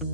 ఆకాశం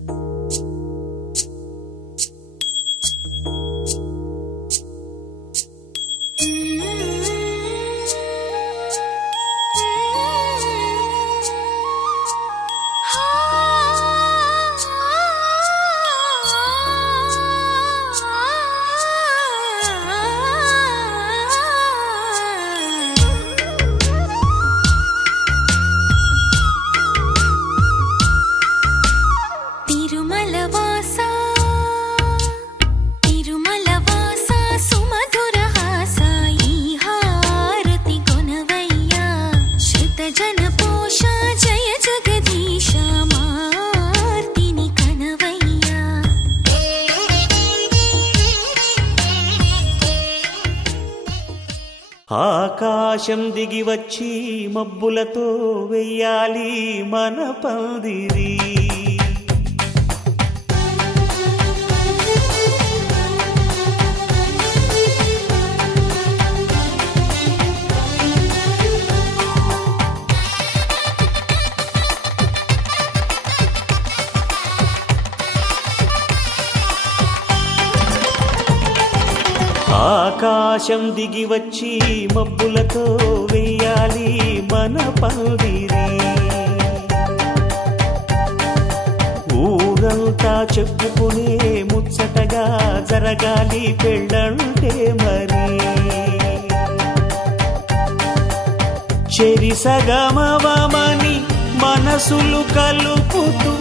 దిగి వచ్చి మబ్బులతో వెయ్యాలి మన పందిరి. ఆకాశం దిగి వచ్చి మబ్బులతో వెయ్యాలి మన పందిరి. ఊరంతా చెప్పుకునే ముచ్చటగా జరగాలి పెళ్ళంటే మరి. చెరిసగమవమని మనసులు కలుపుతూ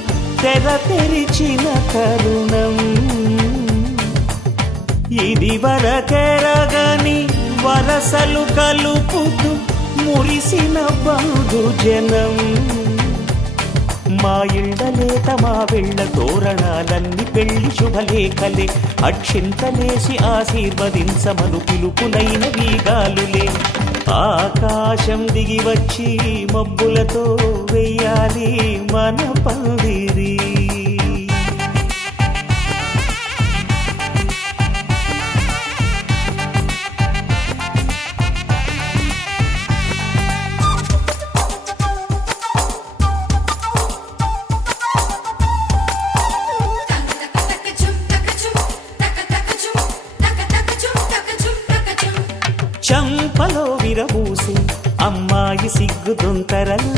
తెర తెరిచిన తరుణం ఇది వరకెరగని వరసలు కలుపుతూ మురిసిన బంధు జనం. మా ఇళ్ళలేత మా వెళ్ళ తోరణాలన్నీ పెళ్లి శుభలేఖలే. అక్షింతలేసి ఆశీర్వదించమను పిలుపులైన వీగాలులే. ఆకాశం దిగి వచ్చి మబ్బులతో వెయ్యాలి మన పందిరి. చంపలో విరబూసి అమ్మాయి సిగ్గుదొంతరలు,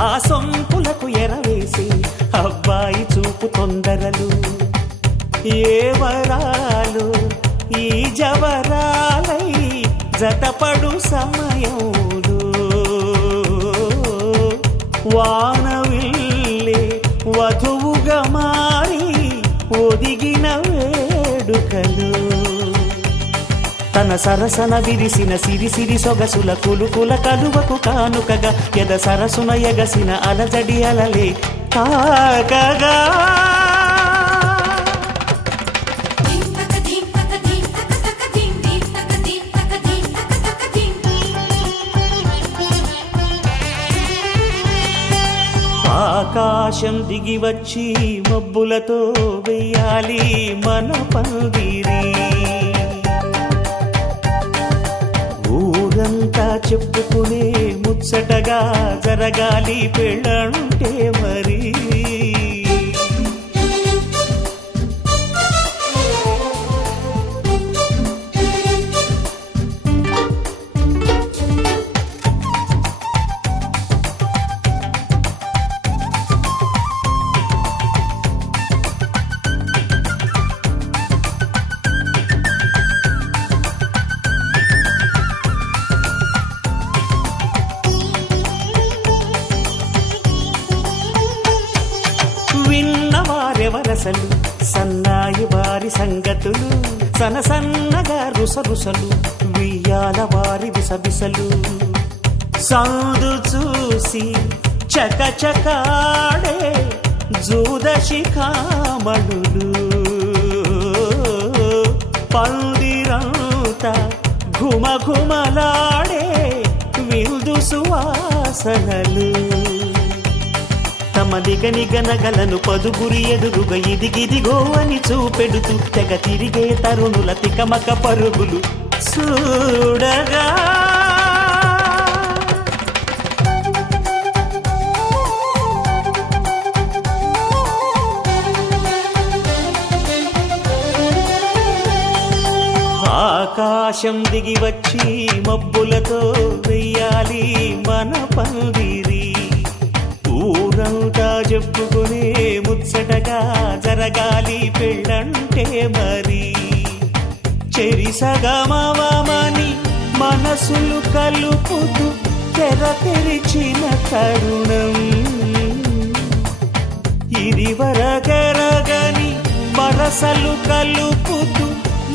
ఆ సొంపులకు ఎరవేసి అబ్బాయి చూపు తొందరలు. ఏ వరాలు ఈ జవరాలై జతపడు సమయంలో వానవిల్లే వధువుగా మారి ఒదిగిన వేడుకలు. తన సరసన విరిసిన సిరిసిరి సొగసుల కులుకుల కలువకు కానుకగా ఎద సరసున ఎగసిన అలజడి అలలే కాకగా. ఆకాశం దిగి వచ్చి మబ్బులతో వెయ్యాలి మన పందిరి. ఊరంతా చెప్పుకునే ముచ్చటగా జరగాలి పెళ్ళంటే మరి. విన్నవారెవరసలు సన్నాయి వారి సంగతులు, సనసన్నగా రుసరుసలు వియ్యాల వారి విసవిసలు. సందు చూసి చకచకాడే జూదశిఖామణులు, పందిరంతా ఘుమఘుమలాడే విందు సువాసనలు. తమ నిగనిగనగలను పదుగురి ఎదురుగా ఇదిగిదిగో అని చూపెడుతూ తెగ తిరిగే తరుణుల తికమక పరుగులు చూడగా. ఆకాశం దిగి వచ్చి మబ్బులతో వెయ్యాలి మన పందిరి. ఊరంతా చెప్పుకునే ముచ్చటగా జరగాలి పెళ్ళంటే మరి. చెరిసగమవమని మనసులు కలుపుతూ తెర తెరిచిన తరుణం. ఇదివరగరగని వరసలు కలుపుతూ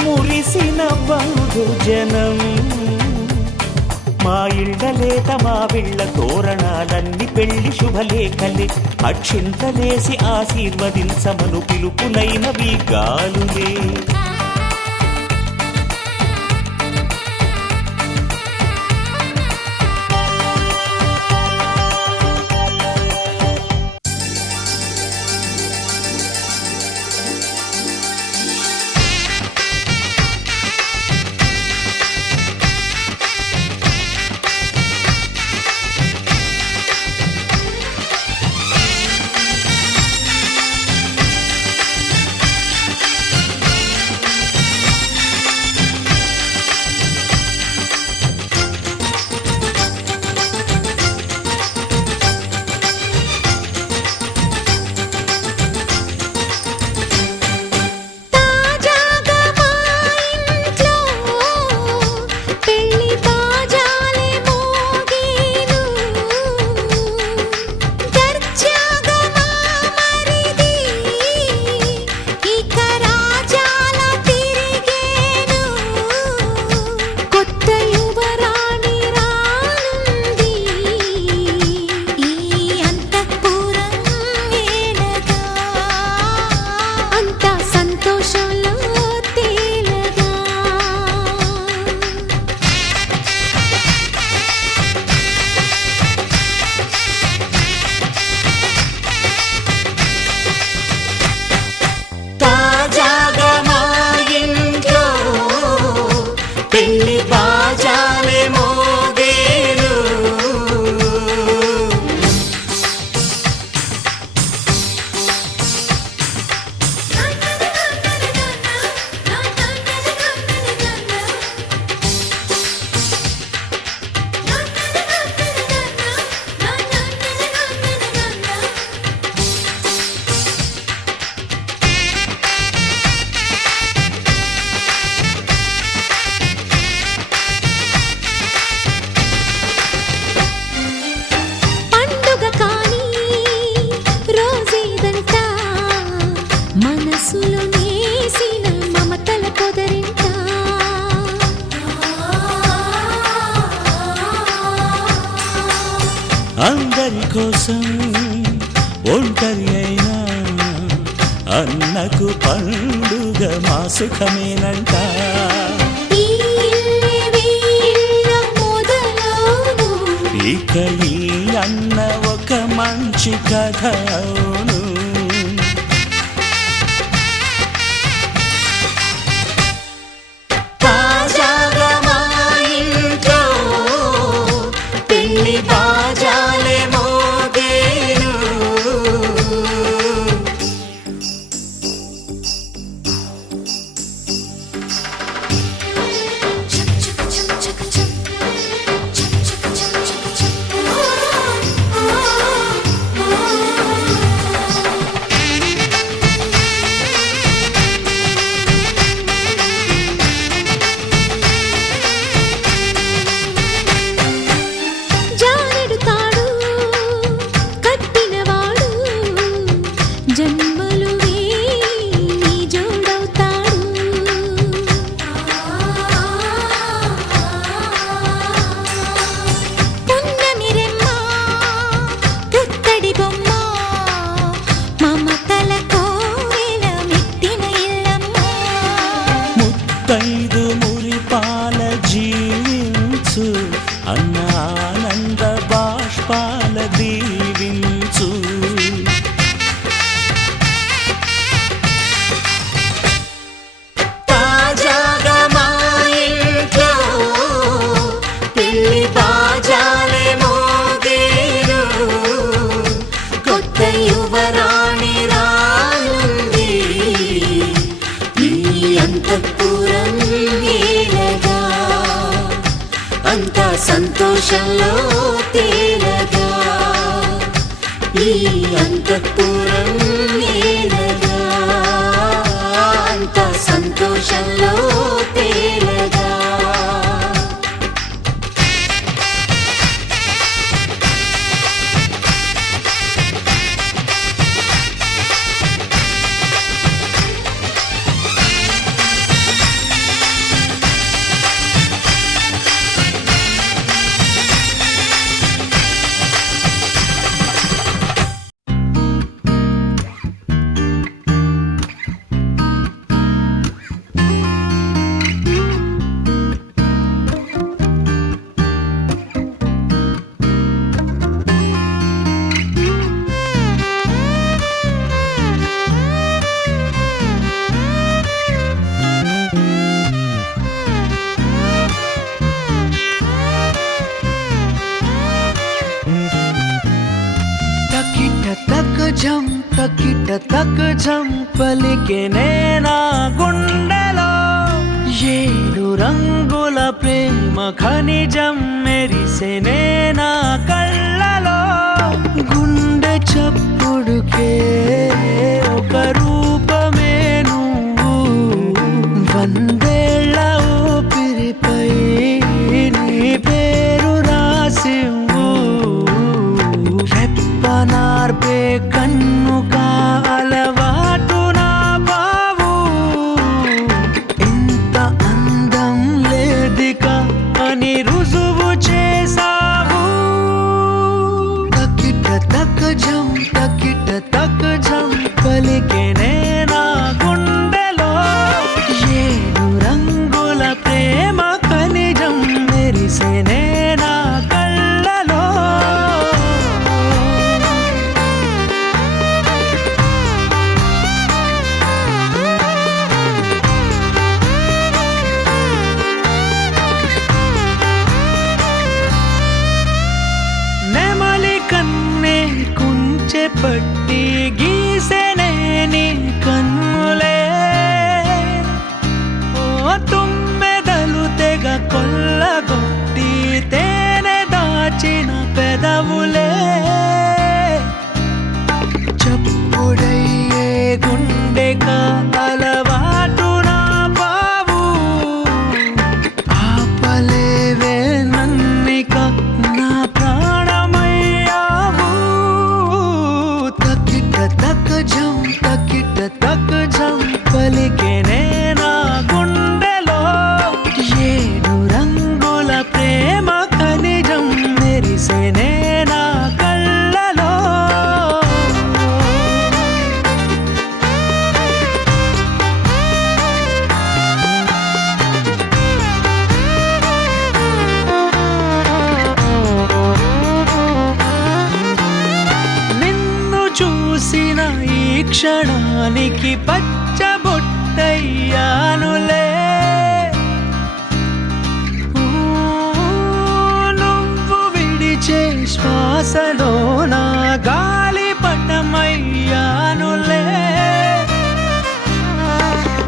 మురిసిన బంధుజనం. మా ఇళ్ళలేత మా విళ్ళ తోరణాలన్నీ పెళ్లి శుభలేఖలే. అక్షింతలేసి ఆశీర్వదించమను పిలుపులైనవి గాలులే. అందరి కోసం ఒంటరి అయినా అన్నకు పండుగ మా సుఖమేనంట. ఇక ఈ అన్న ఒక మంచి కథ అవును. తాజాగా మా ఇంట్లో పెళ్లి బాజాలే మోగేను. సంతోషంలో తేలగా ఈ అంతఃపురం నేలగా అంత సంతోషంలో తేలగా తకిట తక్ జం పలికే నేనా గుండెలో ఏడు రంగుల ప్రేమ ఖనిజం మెరిసే నేనా కళ్ళలో గుండె చప్పుడుకే ఒక రూపమే నువ్వు వందేళ్ల ఊపిరిపై నీ పేరు రాసివ్వు రెప్పనార్పే కన్ను కాలవాటు నా బావు ఇంత అందం లేదిక అని రుజువు చేసావు తకిట తక్ జం పలికే నేనా గుండెలో ఏడు రంగుల ప్రేమ ఖనిజం మెరిసే నేనా కళ్ళలో నెమలి కన్నే కుంచె పట్టి గీసెనే నీ కన్నులే ఓ తుమ్మెదలు తెగ కొల్లగొట్టి తేనె దాచిన పెదవులే చప్పుడయ్యే గుండెక అలవాటు నా బావు ఆపలేవే నన్నిక నా ప్రాణమయ్యావు తకిట తక్ జం పలికే నేనా గుండెలో ఏడు రంగుల ప్రేమ ఖనిజం మెరిసే నేనా కళ్ళలో నిన్ను చూసిన ఈ క్షణానికి పచ్చబొట్టయ్యానులే నువ్వు విడిచే శ్వాసలో నా గాలిపటమయ్యానులే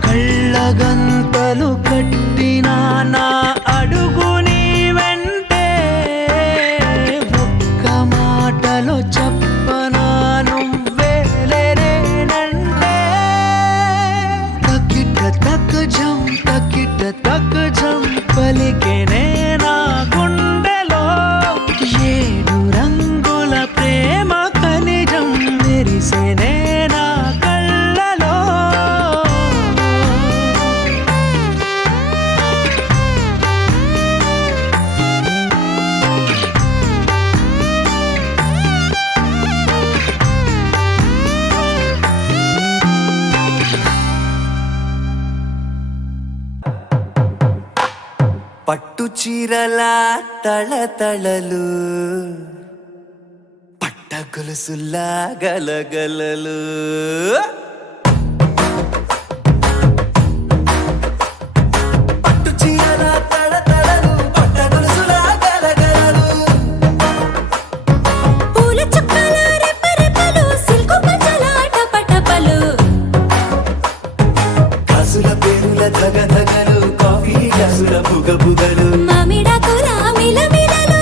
కళ్ళగంతలు కట్టిన నా అడుగు నీ వెంటే ఒక్క మాటలో చెప్పనా నువ్వే లేరేనంటే తకిట తక్ జం పలికే నేనా గుండెలో ఏడు రంగుల ప్రేమ ఖనిజం మెరిసే నేనా కళ్ళలో పట్టు చీరల తళతళలు పట్ట గొలుసులా గలగలలు పట్టు చీరల తళతళలు పట్ట గొలుసులా గలగలలు పూల చుక్కల రెపరెపలు సిల్కు పంచల టపటపలు కాసుల పేరుల ధగధగలు కాఫీ గ్లాసుల బుగబుగలు మామిడాకుల మిలమిలలు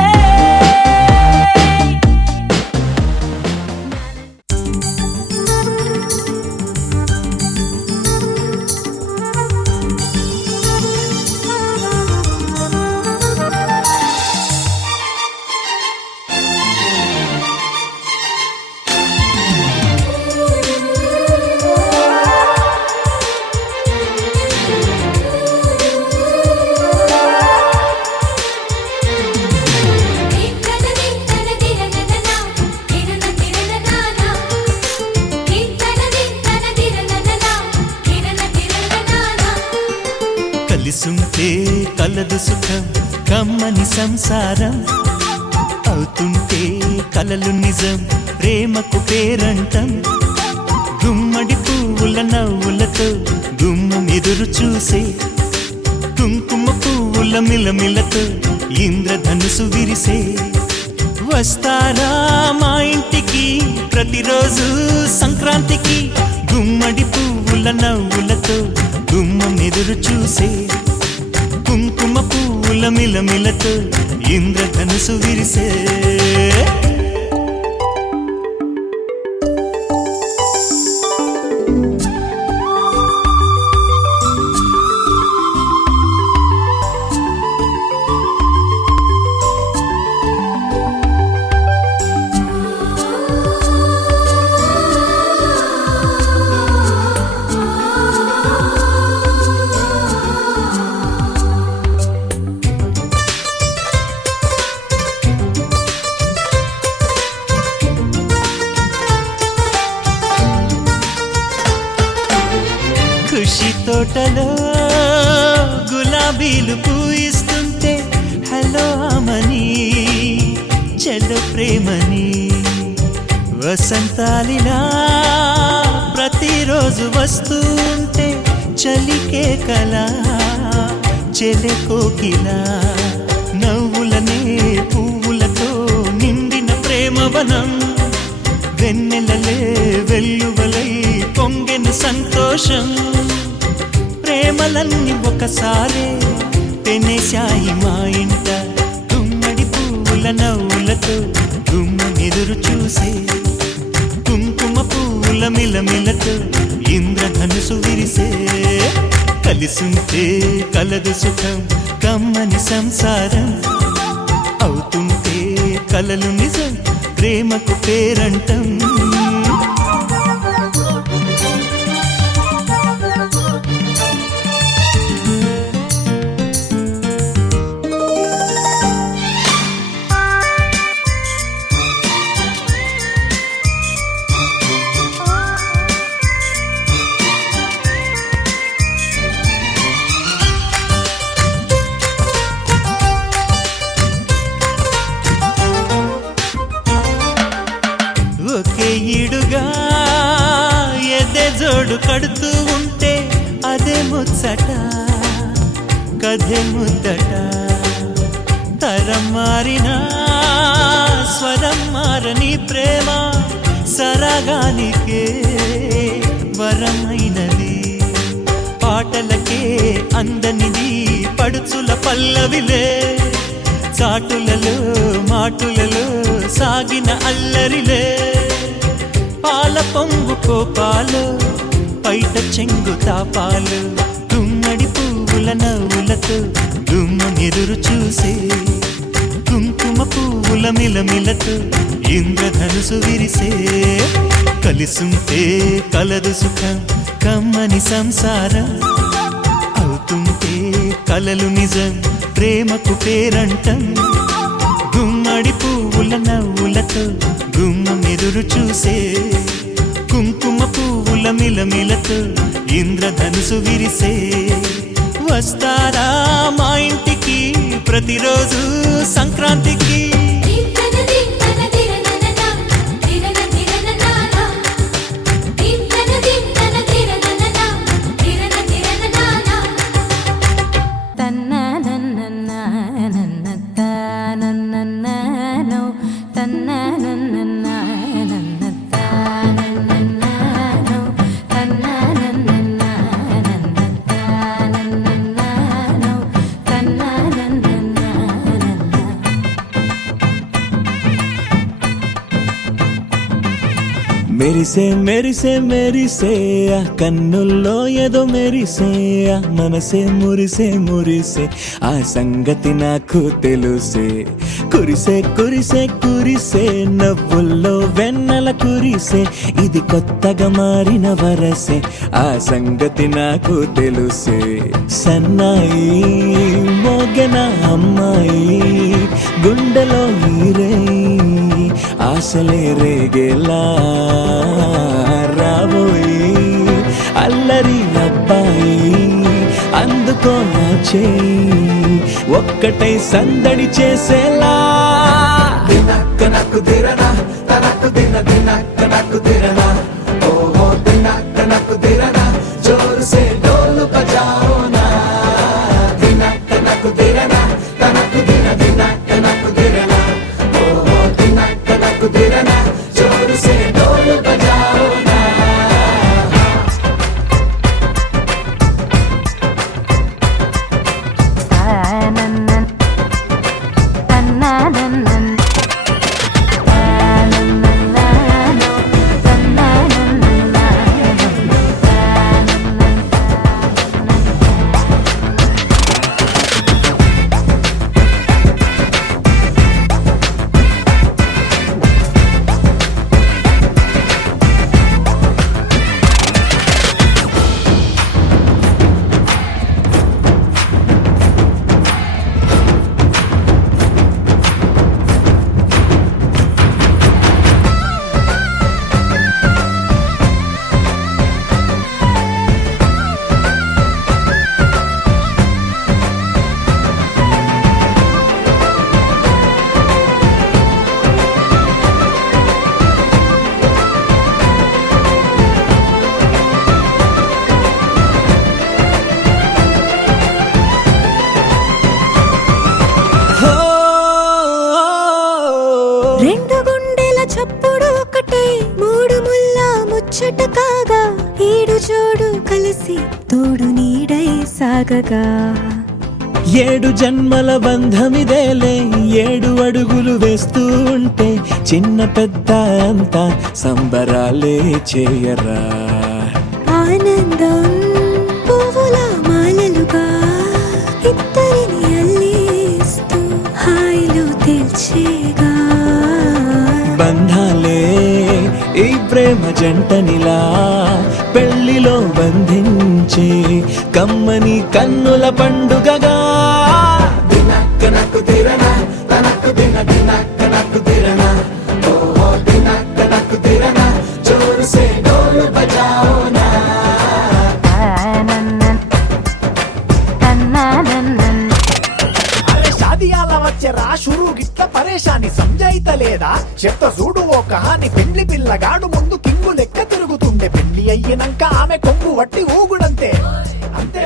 కలిసుంటే కలదు సుఖం కమ్మని సంసారం అవుతుంటే కలలు నిజం ప్రేమకు పేరంటం గుమ్మడి పువ్వుల నవ్వులతో గుమ్మం ఎదురు చూసే కుంకుమ పువ్వుల మిలమిలతో ఇంద్రధనుసు విరిసే వస్తారా మా ఇంటికి ప్రతిరోజు సంక్రాంతికి గుమ్మడి పువ్వుల నవ్వులతో గుమ్మం ఎదురు చూసే కుంకుమ పువ్వుల మిలమిలతో ఇంద్రధనుసు విరిసే ఖుషి తోటలో గులాబీలు పూయిస్తుంటే హలో అమని చెల్లు ప్రేమని వసంతాలిలా ప్రతిరోజు వస్తుంటే చలికే కలా చెలె కోకిలా నవ్వులనే పువ్వులతో నిండిన ప్రేమవనం వెన్నెలలే వెల్లువలై పొంగెను సంతోషం ప్రేమలన్నీ ఒకసారే పెనేశాయి మా ఇంట గుమ్మడి పువ్వుల నవ్వులతో గుమ్మం ఎదురు చూసే కుంకుమ పువ్వుల మిలమిలతో ఇంద్రధనుసు విరిసే కలిసుంటే కలదు సుఖం కమ్మని సంసారం అవుతుంటే కలలు నిజం ప్రేమకు పేరంటం ఒకే ఈడుగా ఎదే జోడు కడుతూ ఉంటే అదే ముచ్చట కథే ముద్దట తరం మారినా స్వరం మారని ప్రేమ సరగానికే వరమైనది పాటలకే అందనిది పడుచుల పల్లవిలే చాటులలో మాటులలో సాగిన అల్లరిలే పాల పొంగు కోపాలు పైట చెంగు తాపాలు గుమ్మడి పువ్వుల నవ్వులతో గుమ్మం ఎదురు చూసే కుంకుమ పువ్వుల మిలమిలతో ఇంద్రధనుసు విరిసే కలిసుంటే కలదు సుఖం కమ్మని సంసారం అవుతుంటే కలలు నిజం ప్రేమకు పేరంటం గుమ్మడి పువ్వుల నవ్వులతో గుమ్మం ఎదురు చూసే కుంకుమ పువ్వుల మిలమిలతో ఇంద్రధనుసు విరిసే వస్తారా మా ఇంటికి ప్రతిరోజు సంక్రాంతికి మెరిసే మెరిసే మెరిసే కన్నుల్లో ఏదో మెరిసే మనసే మురిసే మురిసే ఆ సంగతి నాకు తెలుసే కురిసే కురిసే కురిసే నవ్వుల్లో వెన్నెల కురిసే ఇది కొత్తగా మారిన వరసే ఆ సంగతి నాకు తెలుసే సన్నాయి మోగన అమ్మాయి గుండెలో ఈరే ఆశలే రేగేలా రాబోయి అల్లరి అబ్బాయి అందు అందుకో నా చేయి ఒక్కటై సందడి చేసేలా దినక్క నక్కు దిరనా తనక్కు దిన దినక్క నక్కు దిరనా ఓహో దినక్క నక్కు దిరనా జోరు సే డోలు బజాओ నా దినక్క నక్కు దిరనా తనక్కు దిన దినక్క నక్కు దిరనా ఓహో దినక్క నక్కు దిరనా జోరు సే డోలు బజాओ నా రెండు గుండెల చప్పుడు ఒకటే మూడు ముల్ల ముచ్చట కాగా ఏడు జోడు కలిసి తోడు నీడై సాగగా ఏడు జన్మల బంధమిదేలే ఏడు అడుగులు వేస్తూ ఉంటే చిన్న పెద్ద అంతా సంబరాలే చేయరా ఆనందం పువ్వుల మాలలుగా ఇద్దరిని అల్లేస్తూ హాయిలో తేల్చేగా బంధాలే ఈ ప్రేమ జంటనిలా పెళ్లిలో బంధించి కమ్మని కన్నుల పండుగగా దినక్క నక్కు దిరనా తనక్కు దిన దినక్క నక్కు దిరనా ఓహో దినక్క నక్కు దిరనా జోరు సే డోలు బజాओ నా అరే షాదియాల వచ్చెరా షురూ గిట్ల పరేషాని సంజాయితలేదా చెప్త చూడు ఓ కహాని పెండ్లి పిల్లగాడు ముందు కింగు లెక్క తిరుగుతుండే పెళ్లి అయ్యినంక ఆమె కొంగు వట్టి ఊగుడంతే అంతే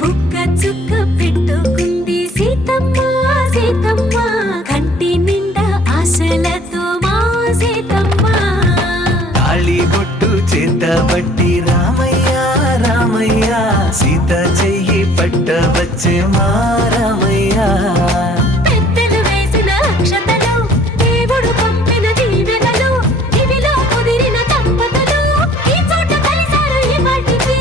బుక్క చుక్క పెట్టుకుంది సీతమ్మ సీతమ్మ కంటి నిండా ఆశలతో మా సీతమ్మ తాళి బొట్టు చేతబట్టి రామయ్య రామయ్య సీత చెయ్యి పట్ట వచ్చే మా రామయ్య పెద్దలు వేసిన అక్షతలు దేవుడు పంపిన దీవెనలు ఇవిలో కుదిరిన దంపతులు ఈ చోట కలిసారు ఈ వాటికి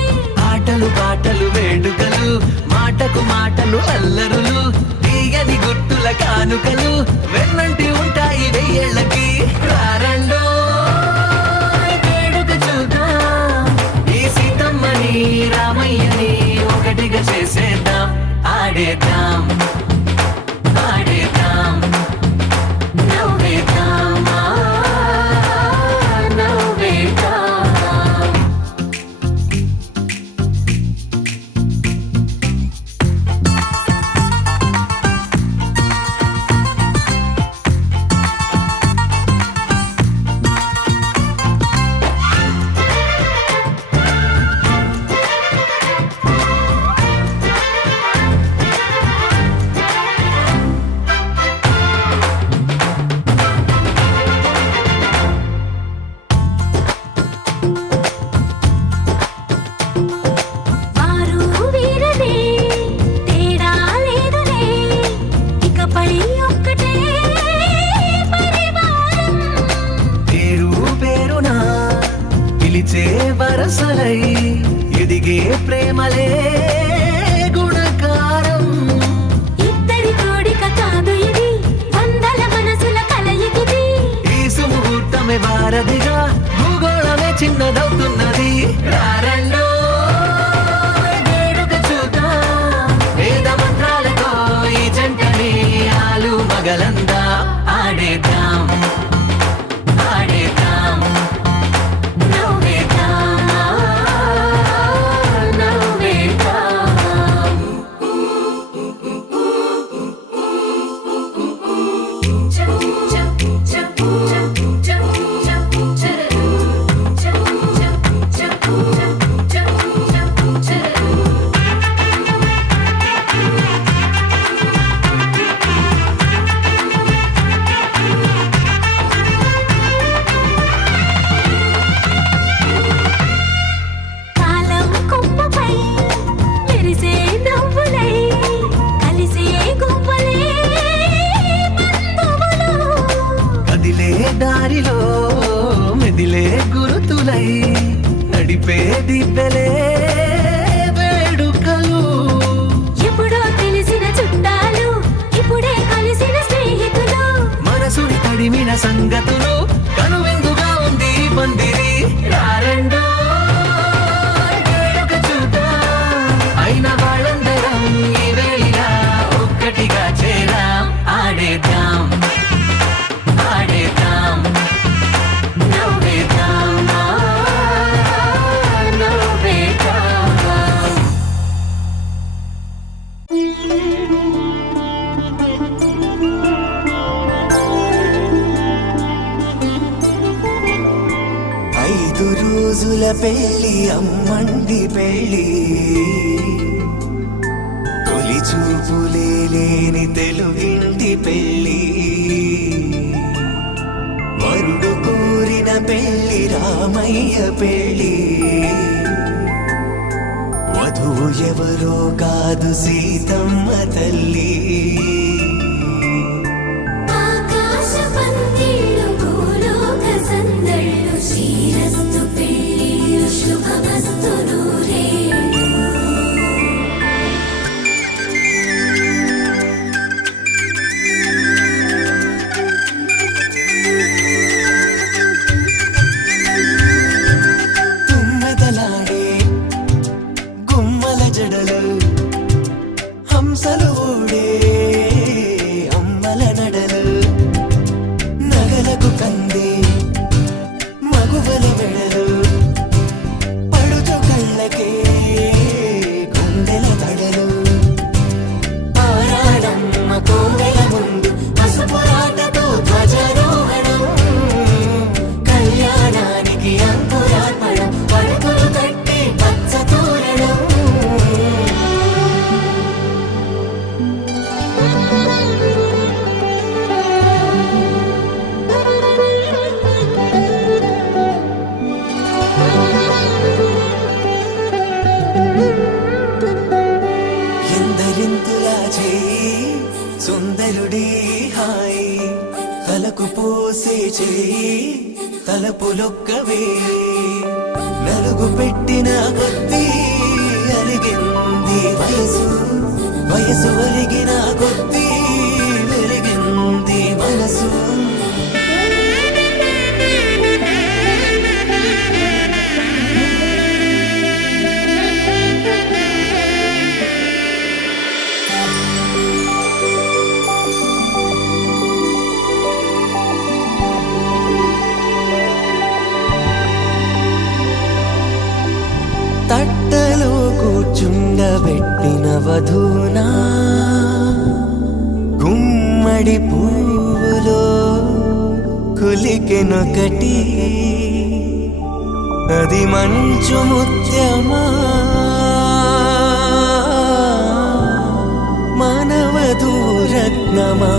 ఆటలు పాటలు వేడుకలు మాటకు మాటలు అల్లరులు తీయని గుర్తుల కానుకలు వెన్నంటి ఉంటాయి వెయ్యేళ్ళకి రారండో వేడుక చూద్దాం ఈ సీతమ్మని రామయ్యని ఒకటిగా చేసేద్దాం ఆడేద్దాం ఆడేద్దాం నవ్వేద్దాం నవ్వేద్దాం రోజుల పెళ్ళి అమ్మండి పెళ్ళి తొలి చూపులే లేని తెలుగింటి పెళ్ళి వరుడు కోరిన పెళ్ళి రామయ్య పెళ్ళి వధువు ఎవరో కాదు సీతమ్మ తల్లి ఆకాశ పందిళ్ళు భూలోక సందళ్ళు శ్రీరస్తు పెళ్ళిళ్ళు శుభమస్తు నూరేళ్ళు తుమ్మెదలాడే గుమ్మల జడలు హంసలు ఊడే అమ్మల నడలు నగలకు కందే మగువల మెడలు పడుచు కళ్ళకే గుండెల తడలు ఆరాడమ్మ కోవెల ముందు పసుపురాటతో ధ్వజారోహణం కళ్యాణానికి అంకురార్పణం పడకలు కట్టి పచ్చ తోరణం ఎందరింతులా చేయి సుందరుడి హాయి తలకు పోసే చేయి తలపులొక్కవే నలుగు పెట్టిన కొద్దీ అలిగింది వయసు వయసు ఒలిగిన కొద్దీ వెలిగింది మనసు తట్టలో కూర్చుండబెట్టిన వధూనా గుమ్మడి పువ్వులో కులికెనొకటి అది మంచు ముత్యమా మానవధూరత్నమా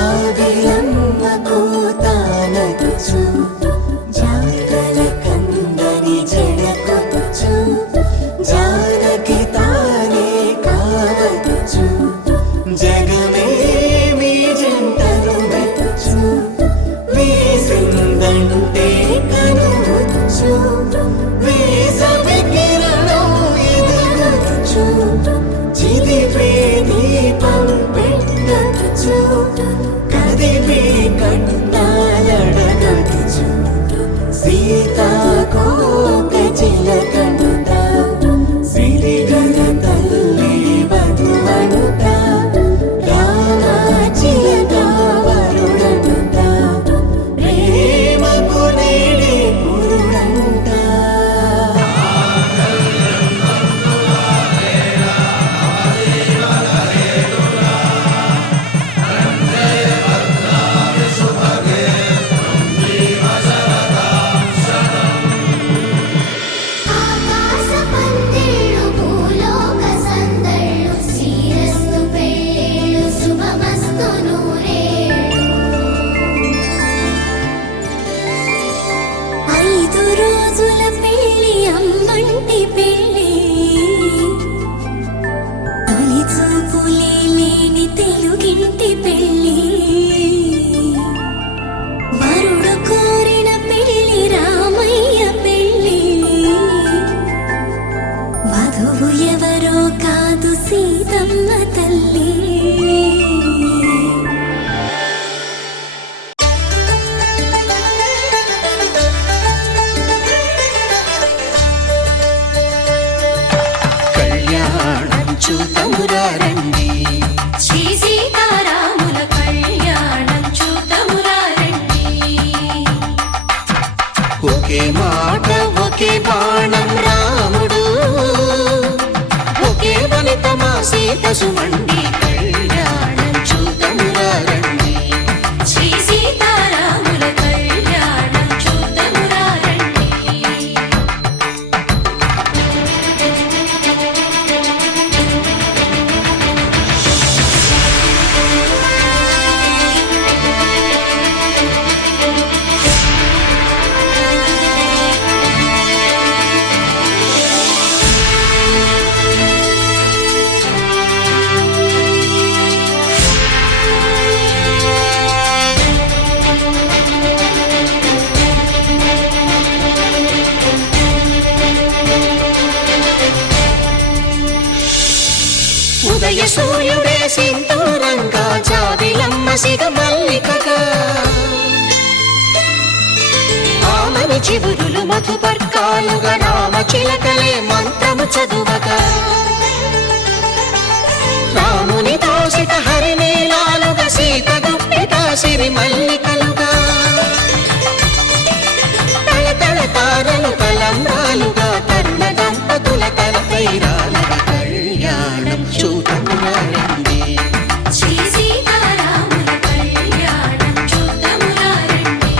జాబిలమ్మ కూతానదుచు జాగల కందని జడకొచ్చు జానకి తానే కావదుచు జగమే మీ జంటను వెతుచు వీసిందంటే కనువచ్చు వీసవి కిరణం ఎదుగుచు చిదిపే దీపం పెట్టచ్చు కదిపే కన్నాలడగచ్చు సీతాకోక చిలకనుట సిరిగల తల్లి వధువనుట రామాచిలక వరుడనుట ప్రేమకు నేడే పురుడంట ఆకాశ పందిళ్ళు భూలోక సందళ్ళు శ్రీరస్తు పెళ్ళిళ్ళు శుభమస్తు నూరేళ్ళు 5 రోజుల పెళ్ళి అమ్మంటి పెళ్ళి తొలి చూపులే లేని తెలుగింటి పెళ్ళి వరుడు కోరిన పెళ్ళి రామయ్య పెళ్ళి వధువు ఎవరో కాదు సీతమ్మ తల్లి తామసిగ మల్లికగా ఆమని చివురులు మధుపర్కాలుగా రామ చిలకలే మంత్రము చదువగా రాముని దోసిట హరినీలాలుగా సీత గుప్పిట సిరి మల్లికలుగా తళతళ తారలు తలంబ్రాలుగా తరుణ దంపతుల తలపైరాలుగా కళ్యాణం చూడములారండి శ్రీ సీతారాముల కళ్యాణం చూద్దాములారండి.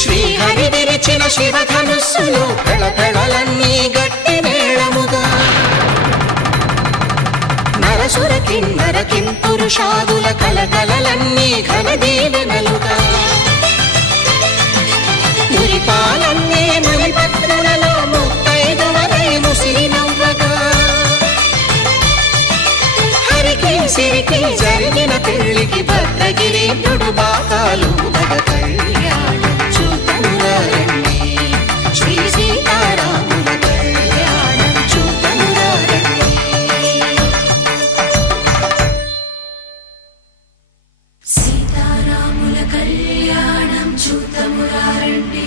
శ్రీహరి విరిచిన శివధనుస్సులు పెళపెళలన్నీ గట్టి మేళముగా నరసుర కిన్నర కింపురుషాదుల కలకలలన్నీ ఘన దీవెనలుగా మురిపాలన్నీ మణిపత్రులలో ముత్తైదువలై ముసిరి నవ్వగా హరికి సిరికి జరిగిన పెళ్లికి భద్రగిరీంద్రుడు బాకాలు కళ్యాణం చూడములారండి శ్రీ సీతారాముల కళ్యాణం చూడములారండి సీతారాముల కళ్యాణం చూద్దాములారండి.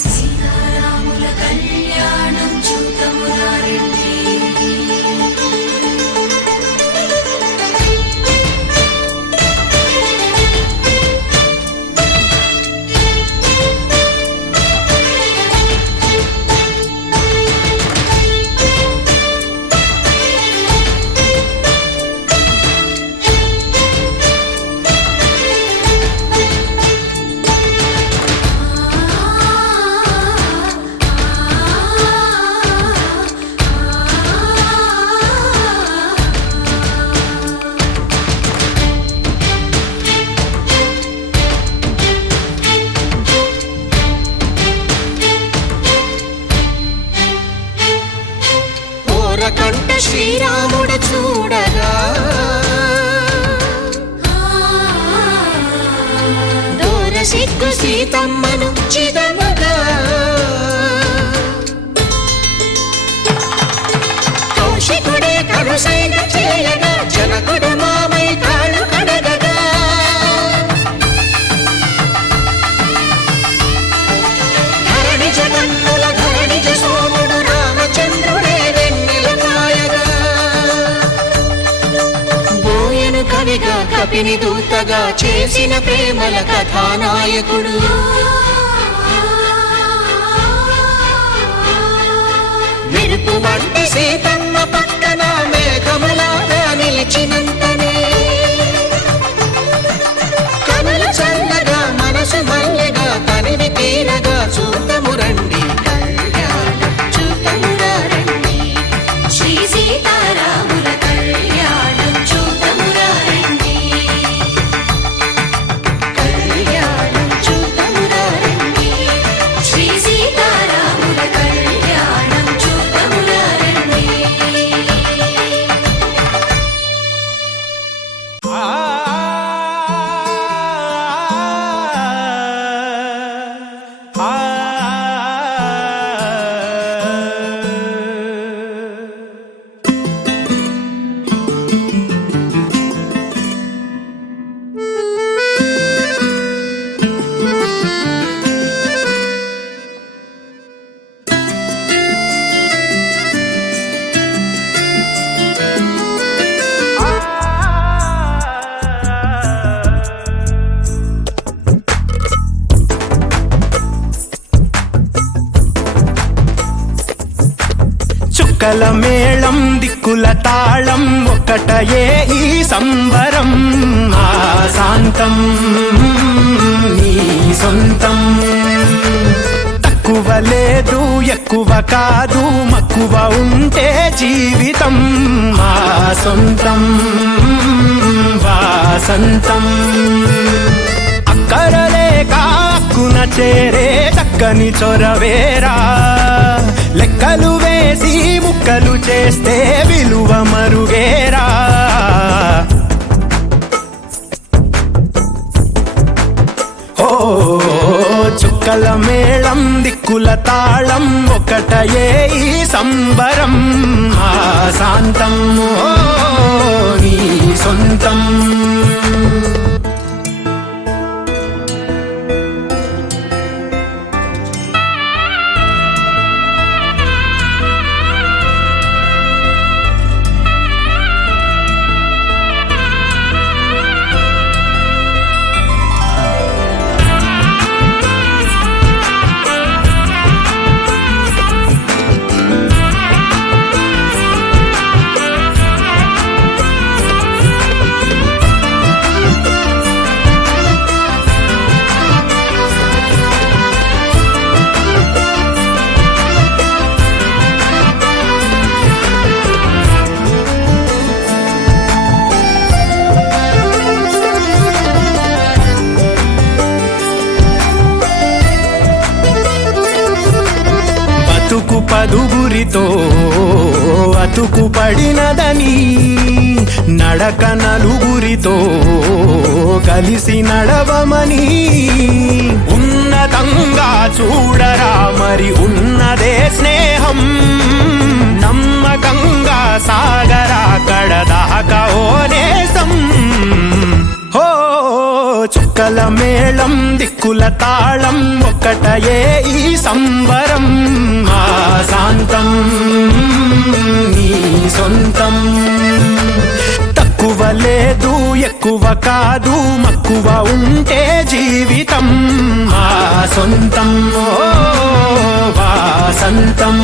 సీతారాముల కళ్యాణం చూద్దాములారండి. ఓరకంట శ్రీరాముడు చూడగా దూర సిగ్గు సీతమ్మను చిదమగా కౌశికుడే కరుసైన చేయగా జనకుడు మామై కాళ్ళు కడగగా ధరణి జగన్నుల ధరణి సోముడు రామచంద్రుడే వెన్నెల కాయగా బోయను కవిగా కపిని దూతగా చేసిన ప్రేమల కథానాయకుడు మెరుపు వంటి సీతమ్మ పక్కన మేఘములాగా నిలిచినంతనే కనులు చల్లగా మనసు మల్లెగా తనివి తీరగా చూడమురండి కళ్యాణం చూడమురారండి శ్రీ సీతారాముల కళ్యాణం చూద్దాములారండి. కళ్యాణం చూడమురారండి శ్రీ సీతారాముల కళ్యాణం చూద్దాములారండి. చుక్కల మేళం దిక్కుల తాళం ఒకటయే ఈ సంబరం ఆ శాంతం నీ సొంతం తక్కువ లేదు ఎక్కువ కాదు మక్కువ ఉంటే జీవితం మా సొంతం వాసంతం అక్కరలేక దిక్కున చేరే చక్కని చొరవేరా లెక్కలు వేసి ముక్కలు చేస్తే విలువ మరుగేరా ఓ చుక్కల మేళం దిక్కుల తాళం ఒకటయే ఈ సంబరం ఆ శాంతం ఓ నీ సొంతం పదుగురితో అతుకు పడినదని నడక నలుగురితో కలిసి నడవమని ఉన్నతంగా చూడరా మరి ఉన్నదే స్నేహం నమ్మకంగా సాగరా కడదాకా ఓ నేసం హో చుక్కల మేళం దిక్కుల తాళం ఒక్కటయే ఈ సంబరం ఆ శాంతం నీ సొంతం తక్కువ లేదు ఎక్కువ కాదు మక్కువ ఉంటే జీవితం ఆ సొంతం ఓ వాసంతం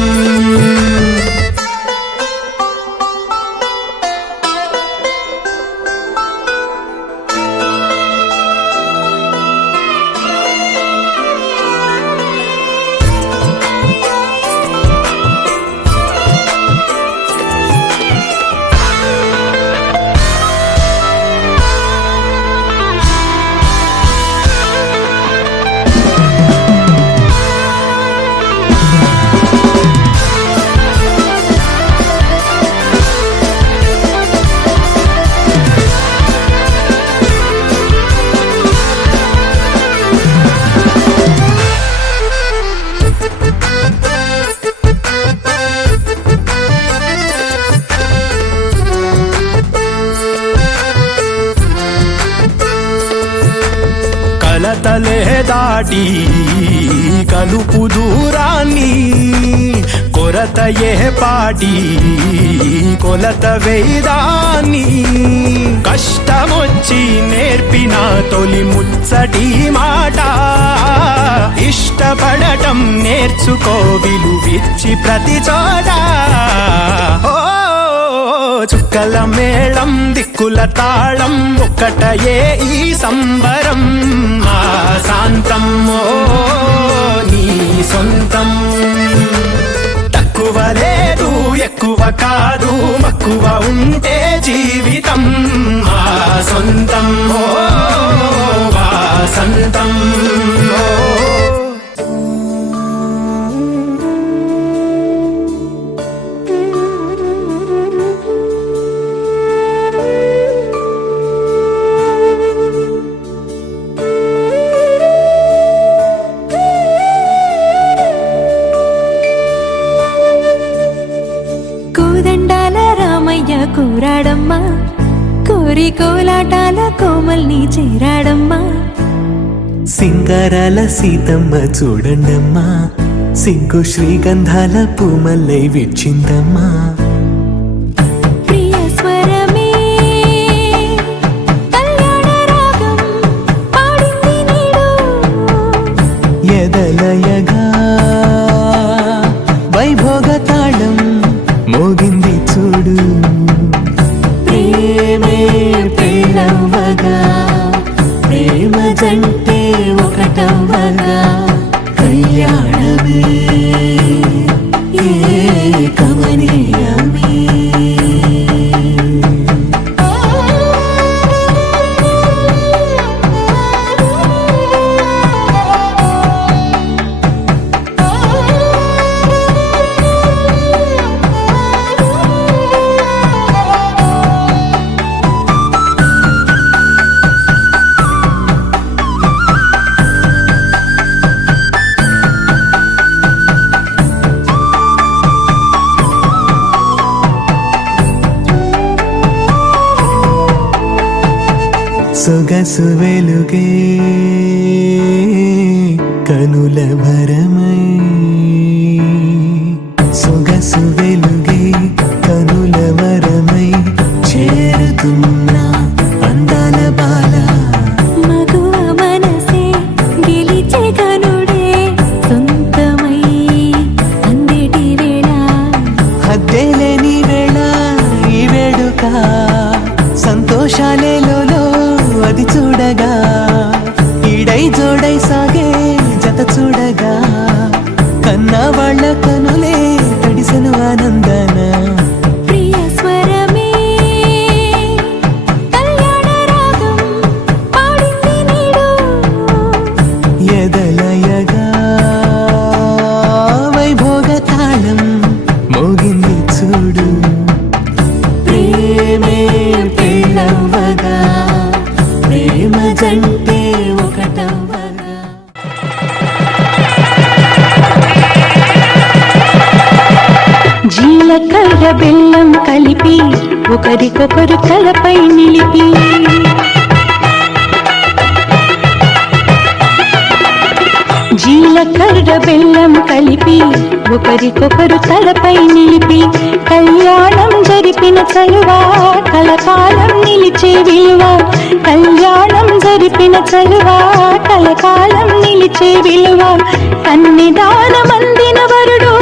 కలతలే దాటి కలుపు దూరాన్ని కొరత ఏ పాటి కొలత వేదాన్ని కష్టమొచ్చి నేర్పిన తొలి ముచ్చటి మాట ఇష్టపడటం నేర్చుకో విలువిచ్చి ప్రతి చోట చుక్కల మేళం దిక్కుల తాళం ఒక్కటయే ఈ సంబరం ఆ శాంతం ఓ నీ సొంతం తక్కువ లేదు ఎక్కువ కాదు మక్కువ ఉంటే జీవితం ఆ సొంతం ఓ వాసంతం ఓ కూరాడమ్మా కోరి కోలాటాల కోమల్ని చేరాడమ్మా సింగారాల సీతమ్మ చూడండమ్మా సిగ్గు శ్రీగంధాల పూమల్లై విచ్చిందమ్మా ప్రియ స్వరమే కళ్యాణ రాగం పాడింది నీడు ఎదలయగా వైభోగ తాళం మోగింది చూడు ప్రేమే పెళ్ళవ్వగా ప్రేమ జంటే ఒకటవ్వగా కళ్యాణమే ఏ కమనీయం సొగసు వెలుగే కనుల భరమై సొగసు వెలుగే కనుల వరమై చేరుతున్నా అందాల బాల మగువ మనసే గెలిచే కనుడే సొంతమై అందేటి వేళ హద్దేలేని వేళ ఈ వేడుక సంతోషాలేలో అది చూడగా ఈడై జోడై సాగే జత చూడగా కన్నా వాళ్ళ కనులే తడిసెను ఆనందన ప్రియ స్వరమే కళ్యాణ రాగం పాడింది నీడు ఎదలయగా వైభోగ తాళం మోగింది చూడు ప్రేమే పెళ్ళవ్వగా ప్రేమ జంటే ఒకటవ్వగా జీలకర్ర బెల్లం కలిపి ఒకరికొకరు తలపై నిలిపి జీలకర్ర బెల్లం కలిపి ఒకరికొకరు తలపై నిలిపి కళ్యాణం జరిపిన చలువా కలకాలం నిలిచే విలువ కళ్యాణం జరిపిన చలువా కలకాలం నిలిచే విలువ కన్నిదానమందిన వరుడు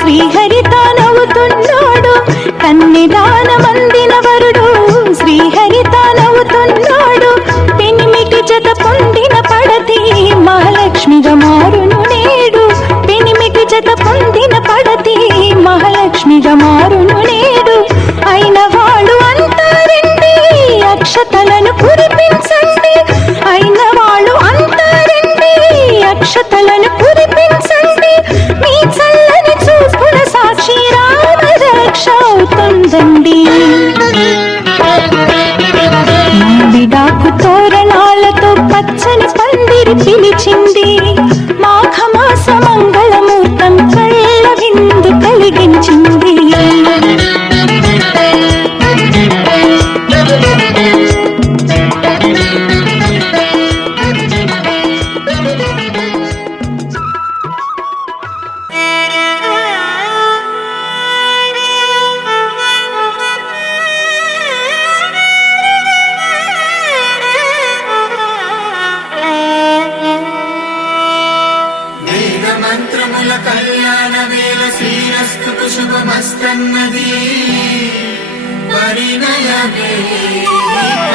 శ్రీహరి తానవుతున్నాడు కన్నిదానమందిన వరుడు శ్రీహరి తానవుతున్నాడు పెనిమిటి జత పొందిన పడతి మహాలక్ష్మిగా మారును నేడు పెనిమిటి జత పొందిన పడతి మహాలక్ష్మిగా మారును నేడు అయిన వాళ్ళు అంటారండి అక్షతలను కురిపించండి అయిన వాళ్ళు అంటారండి అక్షతలను కురిపించండి మీ చల్లని చూపుల సాక్షి రామ రక్ష అవుతుందండి మామిడాకు తోరణాలతో పచ్చని పందిరి పిలిచింది మాఘమాస మంగళమూర్తం కళ్ళ విందు కలిగించింది వేద మంత్రముల కళ్యాణ వేళ శ్రీరస్తు శుభమస్తన్నది పరిణయ వేదిక